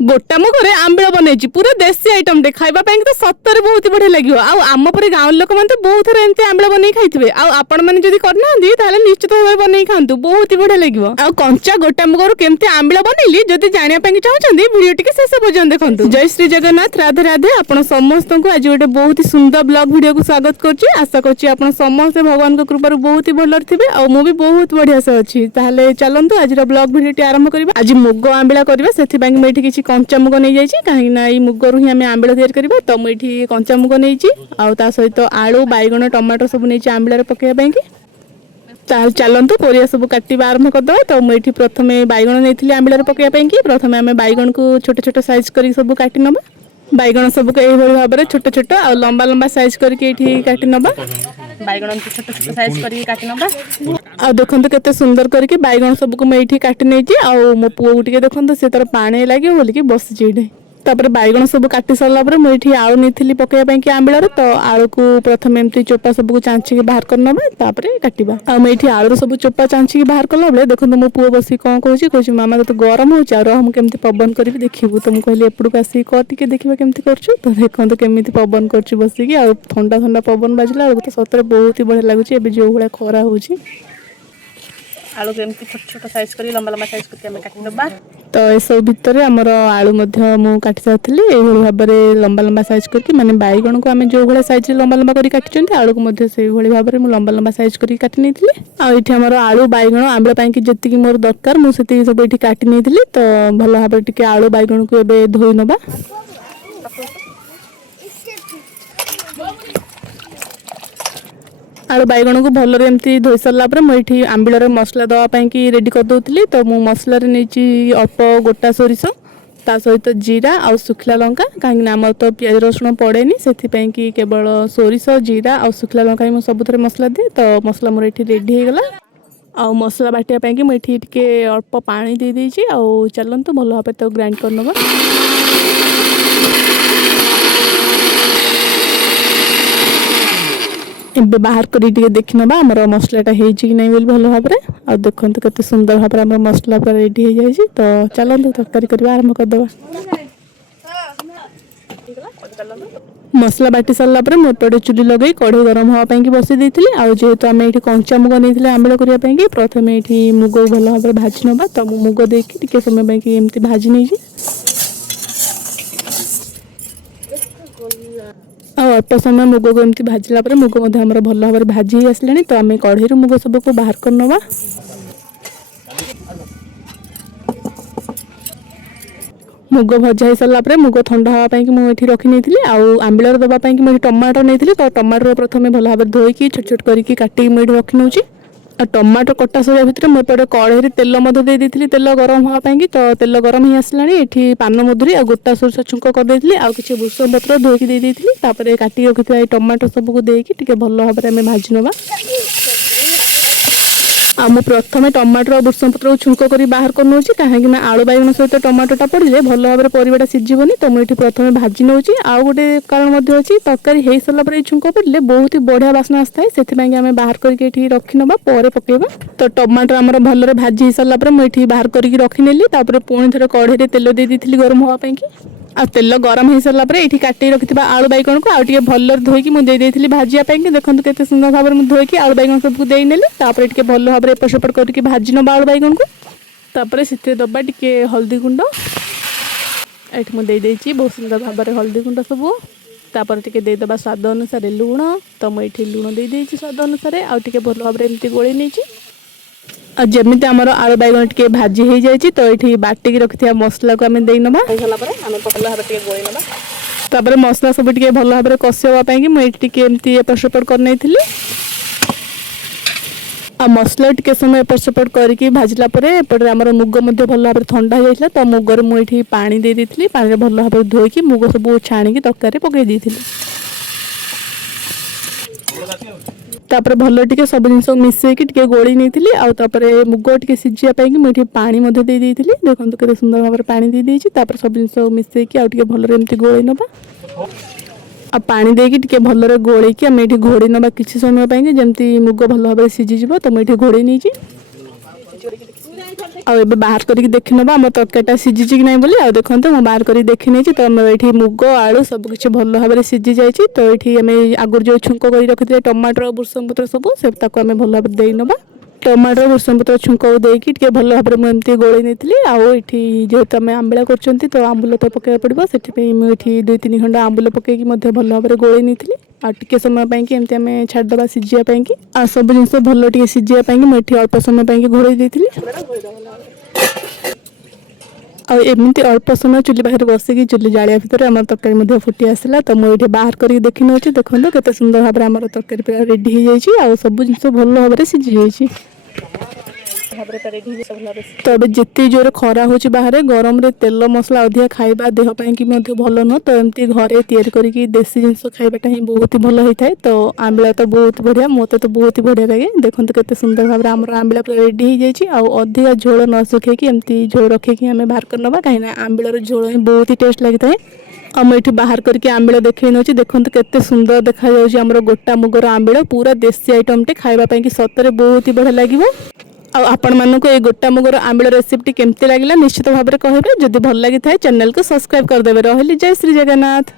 गोटा मुगरे आंबिल बनई पूरा देसी आइटम टे खाइबा ପାଇଁ तो सत्तर बहुत बढ़िया लगे आम पर गाँव लोक मैंने बहुत थर एमती आंबिल बनई खाइथिबे आपण मैंने जदि करनांदी ताले निश्चित भाव बनई खांतु बहुत ही बढ़िया लगिवो कंचा गोटा मुगर केमती आंबिल बनैली जदि जानिया ପାଇଁ चाहछंदी वीडियो टिके शेष पर्यंत देखंतु। जय श्री जगन्नाथ, राधे राधे। आपण समस्त को आज गोटे बहुत ही सुंदर ब्लॉग वीडियो को स्वागत करछि। आशा करछि आपण समस्त भगवान को कृपा बहुत ही भलर थिबे आ मु भी बहुत बढ़िया से अछि। ताले चलंतु आज ब्लॉग वीडियो टी आरंभ करबा। आज मुग आंबिला करबा, सेथि ପାଇଁ मैं एठी किछि कंचा मुग नै जाइछि कहीं ना ई मुगरु ही आमे आंबिला तैयार करबा। तो मैं एठी कंचा मुग नैछि आ ता सहित आलू बैगन टमाटर सब नैछि आंबिला पकेया ପାଇଁ कि। ताल चलंतु परिया सब काटिबा आरंभ कर दवा। तो मैं एठी प्रथमे बैगन नैथिली आंबिला पकेया ପାଇଁ कि। प्रथमे आमे बैगन को छोटे छोटे साइज करी सब काटि नबा। बैगन सब को एही भाव में छोटे छोटे आ लंबा लंबा साइज करके एठी काटि नबा। बैगन को छोटे छोटे साइज करके काटि नबा। आ देखंतु केते सुंदर करके बैगन सब को मैं एठी काटि नैछि आ मो पुओ गुटिके देखंतु से तर पानी लागे बोली कि बस जेडे। तापर बैगन सब काटि सरला पर मैं एठी आलू नैथिली पकेया ପାଇଁ कि आंबिला रे। तो आलू को प्रथमे एमती चोपा सब को चांची के बाहर करनबा तापर काटिबा। आ मैं एठी आलू सब चोपा चांची के बाहर करला बेले देखंतु मो पुओ बसी कोन कहूची मामा तो गरम होची आ हम केमती पवन करबी देखिबू। तो मु कहली एपडू आसी कर टिके देखिबा केमती करछु। तो देखंतु केमती पवन करछु बसी कि आ ठंडा ठंडा पवन बाजला तो सतरे बहुत ही बढ़िया लागुची। एबे जो भला खरा होची आलू केमती छोट छोट साइज करी लंबा लंबा साइज करके हमें काटि दबा। तो ए सब भितर हमर आलू मध्य मु काटि साथली ए भली भाबरे लंबा लंबा साइज करके माने बैगन को हमें जो भला साइज लंबा लंबा करी काटिचंती आलू को मध्य से भली भाबरे मु लंबा लंबा साइज करी काटि नेथिली। आ एठी हमर आलू बैगन आंबला ପାଇଁ कि जति कि मोर दरकार मु सेति सब एठी काटि नेथिली। तो भला भाबरे टिके आलू बैगन को एबे धोई नबा। आलू बैगन को भलरे एमती धोई सरला पर मुझे आंबिल मसला दवा ପାଇଁ कि रेडी कर दउतली। तो मु मसला रे नेची अल्प गोटा सोरिसा ता सहित जीरा आ सुखला लंका कहीं आम तो पियाज रसुण पड़ेनी सेथि ପାଇଁ कि केवल सोरिसा जीरा आ सुखला लंका ही मु सब थरे मसला दे। तो मसला मोर एठी रेडी हे गला आ मसला बाटिया ପାଇଁ कि मु एठी टिके अल्प पानी दे देछि आ चलंतु भलो भाबे तो ग्राइंड करनबा। एबे बाहर करी टिके देखि नबा हमर मसलाटा हेछि कि नै बोल भलो भाबरे। आ देखंतु कते सुंदर भाबरे हमर मसला पर रेडी हे जाइछि। तो चलंतु तरकारी करबा आरंभ कर दबा। मसला बाटी सरला पर मो पड़े चुली लगे कढ़ई गरम हवा ପାଇଁ कि बसी देथिली। आ जेहेतु आमे एठी कंचा मुग नेथिले आंबिल करिया ପାଇଁ कि प्रथमे एठी मुग भलो भाबरे भाजी नबा। तो मुग देकी टिके समय ପାଇଁ कि एमती भाजी नेछि अल्प समय मुग को एमती भाजला पर मुग मध्य हमर भलो भाबरे भाजी आसलानी। तो आमे कढ़ई मुग सब को बाहर करनबा। मुग भजा हो सारा पर मुग ठंडा हवा ପାଇଁ कि मु एठी रखी नेथिली। आ आंबिल दबा ପାଇଁ कि मु टमाटर नेथिली। तो टमाटर प्रथमे भलो भाबरे धोई छोट छोट करके काटी मु एठी रखी नउची। आ टमाटर कटा सरिया भितर मु पड़े कढ़ई रे तेल मध्य दे देथिली तेल गरम हवा ପାଇଁ कि। तो तेल गरम ही आसलानी एठी पान मधुरी आ गोटा सोरसा छुंक कर देथिली आ किछि भुसम पत्र धोई दे देथिली। तापर काटी रखिथिया टमाटर सब को देकी टिके भलो भाबरे हमें भाजी नबा। आ मु प्रथमे टमाटर और भुसम पत्र छुंक करी बाहर कर नउची काहे कि ना आलू बैगन सहित टमाटोटा पड़िले भलो भाबरे परिबाटा सिजिबनी। तो मु एठी प्रथमे भाजी नउची। आ गोटे कारण मध्य अछि तरकारी हेई सरला पर छुंक पड़िले बहुत ही बढ़िया वासना आस्ताय सेथि ପାଇଁ कि हमें बाहर करके एठी रखि नबा परे पकेबा। तो टमाटर हमर भलरे भाजी हेई सरला पर मु एठी बाहर करके रखि नेली। तापर पुणी थरे कढ़ई रे तेल दे दिथिली गरम हवा ପାଇଁ कि। आ तेल गरम हो सारा पर ये काटी रखिथिबा आलू बैगन को आउ टिके भलर धोईकी मुझे देइथिली भाजिया ପାଇଁ कि। देखंतु केते सुंदर भाबरे मु धोईकी आलू बैगन सब को देई नेली। तापर टिके भलो भाबरे एपट सेपट करके भाजी नबा आलू बैगन को। तापर सिथे दबा टिके हल्दी गुंड एठी मु देई देइची बहुत सुंदर भाबरे हल्दी गुंड सब। तापर टिके देई दबा स्वाद अनुसार लूण। तो मु एठी लूण देई देइची स्वाद अनुसार आउ टिके भलो भाबरे एमती गोळी नेची। आ जेमिति हमर आलू बैगन टिके भाजी हे जाइछि। तो एठी बाटी की रखिथिया मसला को हमें देई नबा। होला पर हमें पकला हबे टिके गोळी नबा। तापर मसला सब टिके भलो भाबरे कसियबा ପାଇଁ कि मु एठी टिके एमती एपट सेपट कर नेथिली। आ मसला टिके समय एपट सेपट करके भाजला परे एपटे हमर मुग मध्य भलो भाबरे ठंडा हो जाइछला। तो मुगर मु एठी पानी दे देथिली पानी रे भलो भाबरे धोईकी मुग सब छाणी की तरकारी पकई देथिली। तापर भलो टिके सब जिनस मिसेकी टिके गोली नेथिली। आ तापर मुग टिके सिजिया ପାଇଁ कि मु एठी पानी मध्य दे देथिली। देखंतु केते सुंदर भाबरे पानी दे देछि। तापर सब जिनस मिसेकी आ टिके भलो रे एमती गोळी नबा। आ पानी देकी टिके भलो रे गोळी कि हम एठी घोड़ी नबा किछि समय ପାଇଁ कि जेमती मुग भलो भाबरे सिजि जिवो। तो मु एठी घोड़ी नेछि। आबे बाहर करके देखि नबा हम तरकारीटा सिझी कि नहीं बोली आ देखो तो बाहर करके देखि नहीं तो ये मुग आलू सब कुछ भल भाव में सिझी जाइए तो ये आगुरी जो छुंक कर रखी टमाटर भृषंग पत्र सब से भल भाव देई नबा टमाटर भृषंग पत्र छुंक देकी भल भाव में एमती गोल नहीं आठी जेहेतु आम आंबिला कर तो आंबुल तो पकड़ा पड़ो से मुझे 2-3 खंड आंबुल पकईकी भल भाव में गोल नहीं आटे समय एमती आम छाड़दे सिझापी आ सब जिन भल टे सिझापी मुझे अल्प समय घोड़े देती एमती अल्प समय चुली पाखे बसिकी चुली जालिया भितर आम तरकारी फुटी आसला तो मुझे बाहर करके देखी नौ देखो केते सुंदर भाव में आम तरकारी पूरा रेडी हो जाए सब जिन भल भाव में सिझी जाइए तो अब जिते जोर खरा हो बाहर गरम रे तेल मसला अधिक खाइबा देहपाई कि भल नुह तो एमती घरे तैयारी करके देसी जिनस खाइबाटा ही बहुत ही भल होता है तो आंबिला तो बहुत बढ़िया मत तो बहुत ही बढ़िया लगे देखो केते सुंदर भाव में आम आंबिला पूरा रेडी हो जाए अधिक झोल न सुखेकी एमती झोल रखिकी आम बाहर करनबा कहीं आंबिलार झोल ही बहुत ही टेस्ट लगी था आम ये बाहर करके आंबिला देखई नौ देखो केते सुंदर देखा जाऊँ गोटा मुगर आंबिला पूरा देसी आइटम टे खाइबापी कि सतरे बहुत ही बढ़िया लगे आपण मानक ये गोटा मुगर आंबिला रेसिपी केमती लगिला निश्चित भाव में कहबे जदि भल लगी था चैनल को सब्सक्राइब करदेवे रही जय श्री जगन्नाथ।